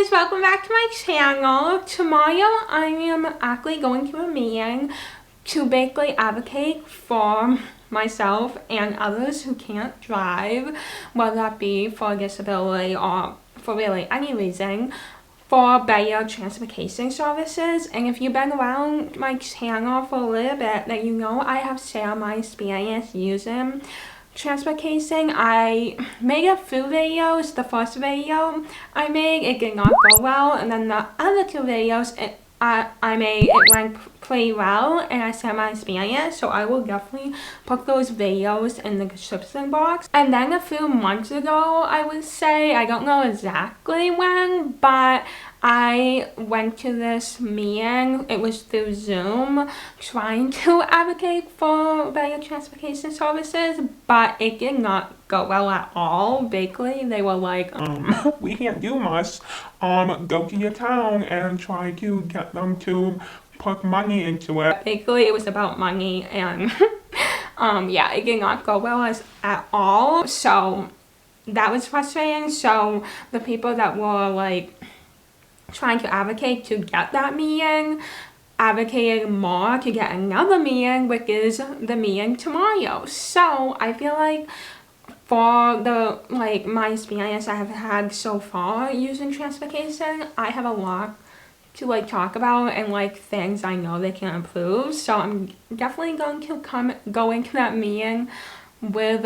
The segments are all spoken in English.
guys, welcome back to my channel. Tomorrow I am actually going to a meeting to basically advocate for myself and others who can't drive, whether that be for a disability or for really any reason, for better transportation services. And if you've been around my channel for a little bit, then you know I have shared my experience using transportation. I made a few videos. The first video I made, it did not go well, and then the other two videos I made, it went pretty well, and I shared my experience, so I will definitely put those videos in the description box. And then a few months ago, I would say, I don't know exactly when, but I went to this meeting, it was through Zoom, trying to advocate for better transportation services, but it did not go well at all. Basically, they were like, we can't do much. Go to your town and try to get them to put money into it. Basically, it was about money, and yeah, it did not go well at all. So that was frustrating. So the people that were like trying to advocate to get that meeting advocated more to get another meeting, which is the meeting tomorrow. So I feel like for the my experience I have had so far using transportation, I have a lot to talk about and things I know they can improve. So I'm definitely going to go into that meeting with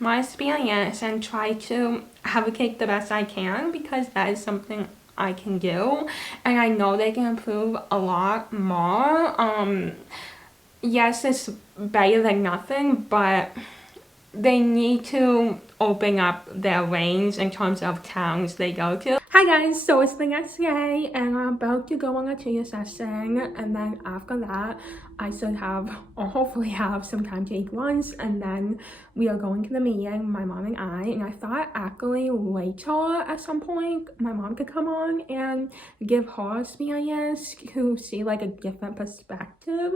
my experience and try to advocate the best I can, because that is something I can do, and I know they can improve a lot more. Yes, it's better than nothing, but they need to open up their range in terms of towns they go to. Hi guys, so it's the next day and I'm about to go on a tutor session, and then after that I should have, or hopefully have, some time to eat lunch, and then we are going to the meeting, my mom and I thought actually later at some point my mom could come on and give her experience to see a different perspective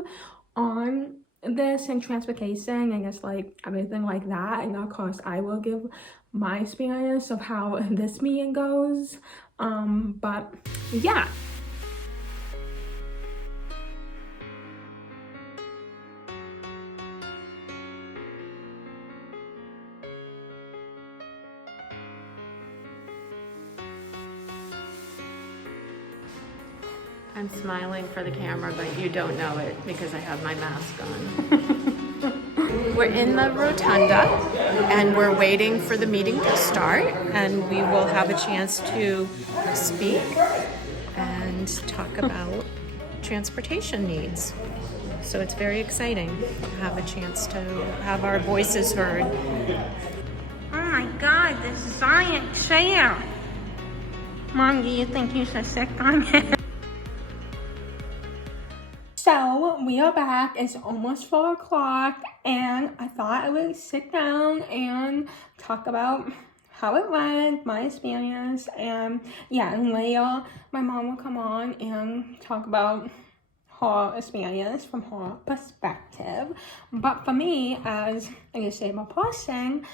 on this and transportation and just everything like that. And of course I will give my experience of how this meeting goes, but yeah. I'm smiling for the camera, but you don't know it because I have my mask on. We're in the rotunda and we're waiting for the meeting to start, and we will have a chance to speak and talk about transportation needs. So it's very exciting to have a chance to have our voices heard. Oh my god, this giant chair. Mom, do you think you should sit on it? So we are back. It's almost 4 o'clock, and I thought I would sit down and talk about how it went, my experience, and yeah, and later my mom will come on and talk about her experience from her perspective. But for me, as a disabled person,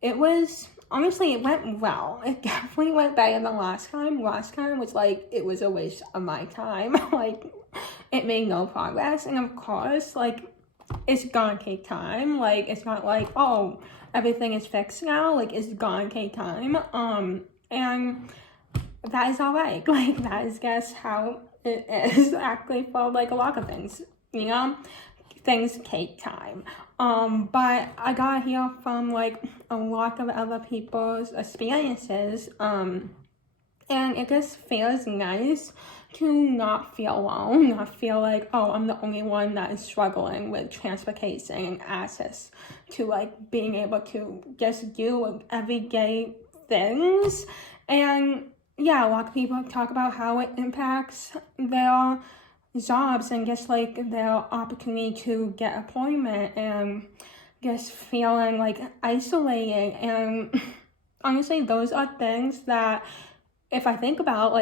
it was, honestly, it went well. It definitely went better than last time. Last time was it was a waste of my time. It made no progress. And of course, it's gonna take time. It's not oh, everything is fixed now. It's gonna take time. And that is alright. That is just how it is actually for a lot of things, you know? Things take time. But I got to hear from a lot of other people's experiences, and it just feels nice to not feel alone, not feel oh, I'm the only one that is struggling with transportation and access to being able to just do everyday things. And yeah, a lot of people talk about how it impacts their jobs and just their opportunity to get employment, and just feeling isolated. And honestly, those are things that if I think about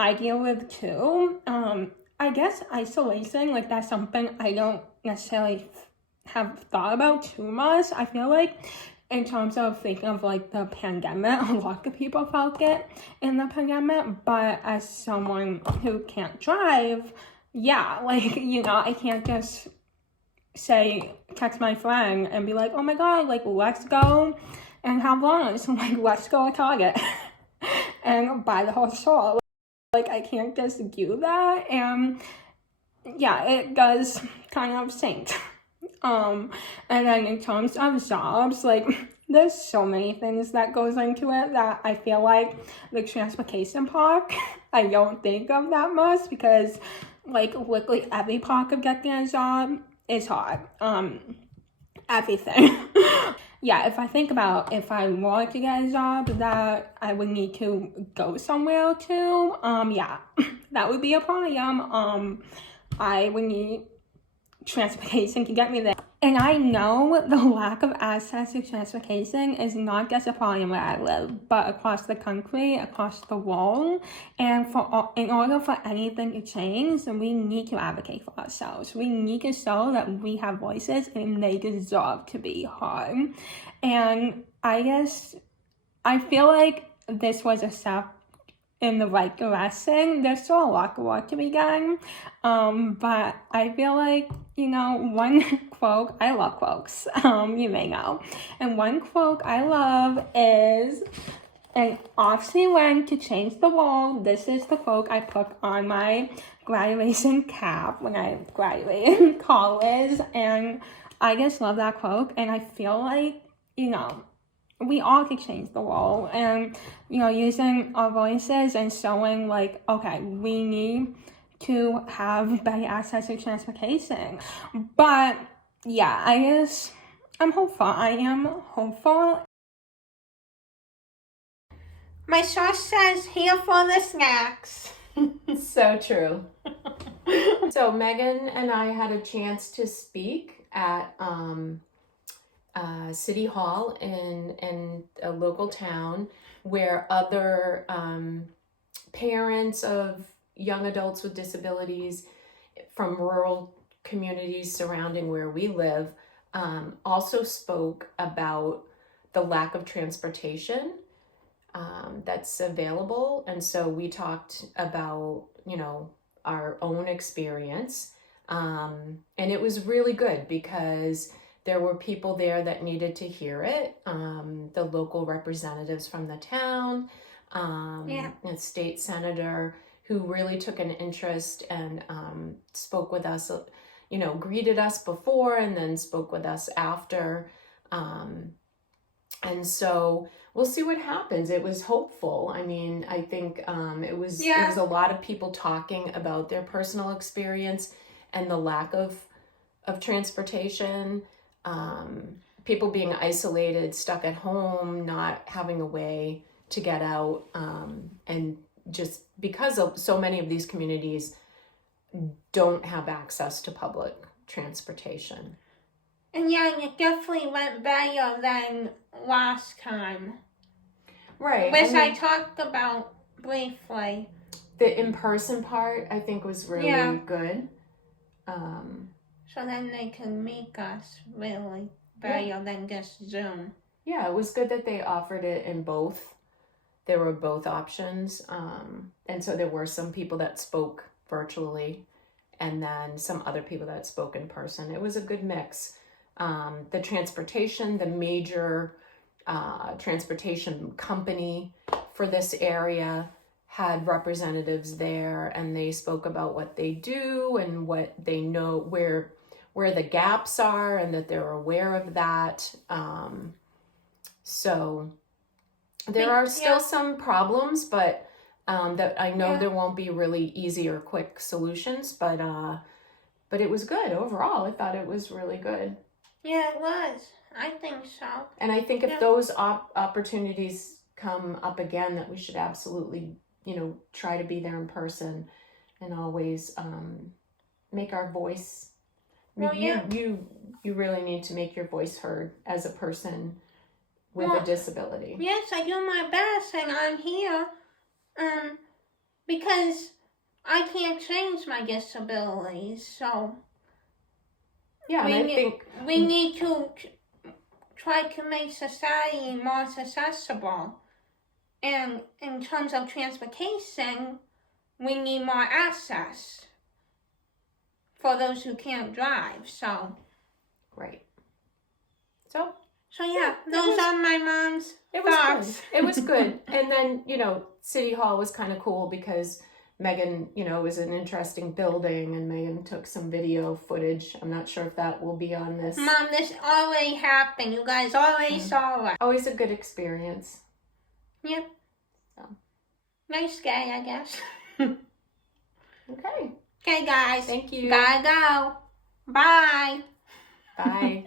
I deal with too. I guess isolation, that's something I don't necessarily have thought about too much. I feel in terms of thinking of like the pandemic, a lot of people felt it in the pandemic, but as someone who can't drive, yeah, like, you know, I can't just text my friend and be like, oh my god, like, let's go and have lunch, like, let's go to Target and buy the whole store. Like, I can't just do that, and yeah, it does kind of stink. And then in terms of jobs, like, there's so many things that goes into it that I feel like the transportation part, I don't think of that much because, like, literally every part of getting a job is hard. Everything. Yeah, if I think about if I wanted to get a job that I would need to go somewhere to, yeah, that would be a problem. I would need transportation to get me there. And I know the lack of access to transportation is not just a problem where I live, but across the country, across the world. And in order for anything to change, we need to advocate for ourselves. We need to show that we have voices and they deserve to be heard. And I feel like this was a step in the right direction. There's still a lot of work to be done, but I feel like, you know, one quote, I love quotes, you may know, and one quote I love is, "And off she went to change the world." This is the quote I put on my graduation cap when I graduated college, and I just love that quote, and I feel like, you know, we all can change the world, and, you know, using our voices and showing like, okay, we need to have better access to transportation. But yeah, I'm hopeful. I am hopeful. My sauce says here for the snacks. So true. So Megan and I had a chance to speak at City Hall in a local town where other parents of young adults with disabilities from rural communities surrounding where we live also spoke about the lack of transportation that's available. And so we talked about, you know, our own experience. And it was really good because there were people there that needed to hear it. The local representatives from the town, a state senator who really took an interest and spoke with us, you know, greeted us before and then spoke with us after. And so we'll see what happens. It was hopeful. I mean, I think it was a lot of people talking about their personal experience and the lack of transportation, people being isolated, stuck at home, not having a way to get out, and just because of so many of these communities don't have access to public transportation. And yeah, it definitely went better than last time. Right. Which I talked about briefly. The in-person part, I think, was really good. So then they can make us really better than just Zoom. Yeah, it was good that they offered it in both. There were both options. And so there were some people that spoke virtually and then some other people that spoke in person. It was a good mix. The transportation, the major transportation company for this area had representatives there, and they spoke about what they do and what they know, where the gaps are, and that they're aware of that. So there are still some problems, but that I know there won't be really easy or quick solutions, but it was good overall. I thought it was really good. Yeah, it was. I think so. And I think if those opportunities come up again, that we should absolutely, you know, try to be there in person and always make our voice. Well, you really need to make your voice heard as a person with a disability. Yes, I do my best, and I'm here because I can't change my disabilities, so yeah, and I think we need to try to make society more accessible. And in terms of transportation, we need more access for those who can't drive. So Right. So yeah, those are my mom's it was thoughts. good. It was good. And then, you know, City Hall was kind of cool because Megan, you know, it was an interesting building and Megan took some video footage. I'm not sure if that will be on this. Mom, this already happened. You guys already saw it. Always a good experience. Yep. So. Nice guy, I guess. Okay. Okay, guys. Thank you. Gotta go. Bye. Bye.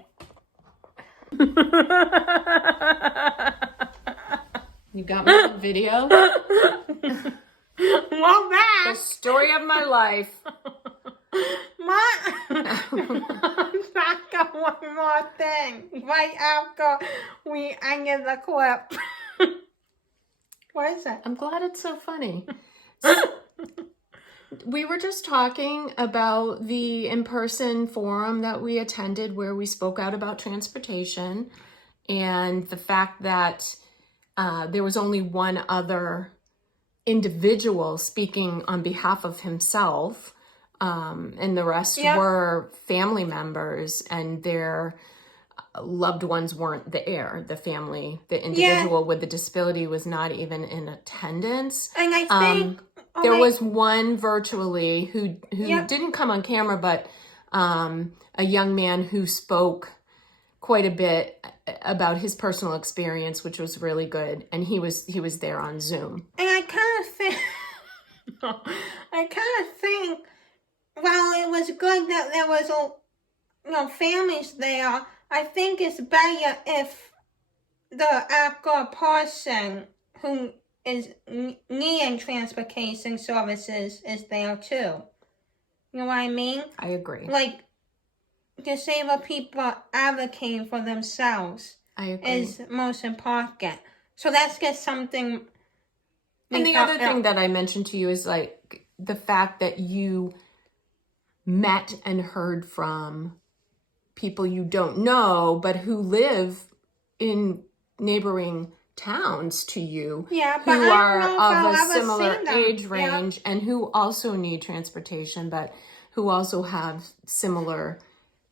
You got me on video? Well, The back. story of my life. Mom, I got one more thing right after we ended the clip. What is it? I'm glad it's so funny. We were just talking about the in-person forum that we attended where we spoke out about transportation and the fact that there was only one other individual speaking on behalf of himself, and the rest were family members and their loved ones weren't there. The family, the individual with the disability was not even in attendance. And I think there was one virtually who didn't come on camera, but a young man who spoke quite a bit about his personal experience, which was really good, and he was there on Zoom. And I kind of think, while it was good that there was families there, I think it's better if the actual person who is needing transportation services is there too. You know what I mean? I agree. Like, disabled people advocating for themselves I agree. is most important. So that's just something. And the other thing that I mentioned to you is like the fact that you met and heard from people you don't know, but who live in neighboring towns to you, but who I are don't know if of I'll a ever similar see them. age range and who also need transportation, but who also have similar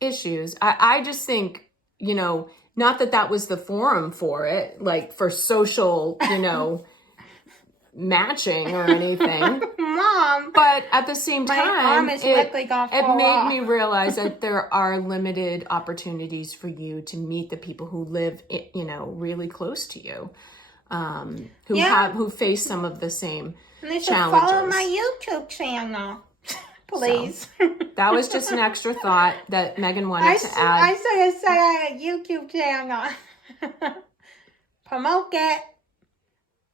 issues. I just think, you know, not that that was the forum for it, like for social, you know, matching or anything. Mom, But at the same my time, arm is likely gonna it fall made off. me realize that there are limited opportunities for you to meet the people who live, you know, really close to you, who face some of the same and they should challenges. follow my YouTube channel, please. That was just an extra thought that Megan wanted I to add. should have said I had a YouTube channel. Promote it.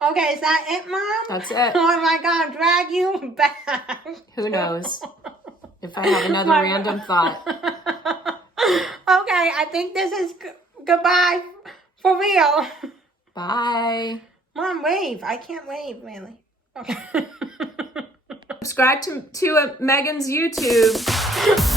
Okay, is that it, Mom? That's it. Or am I gonna drag you back? Who knows? If I have another random thought. Okay, I think this is goodbye for real. Bye. Mom, wave. I can't wave, really. Okay. Subscribe to Megan's YouTube.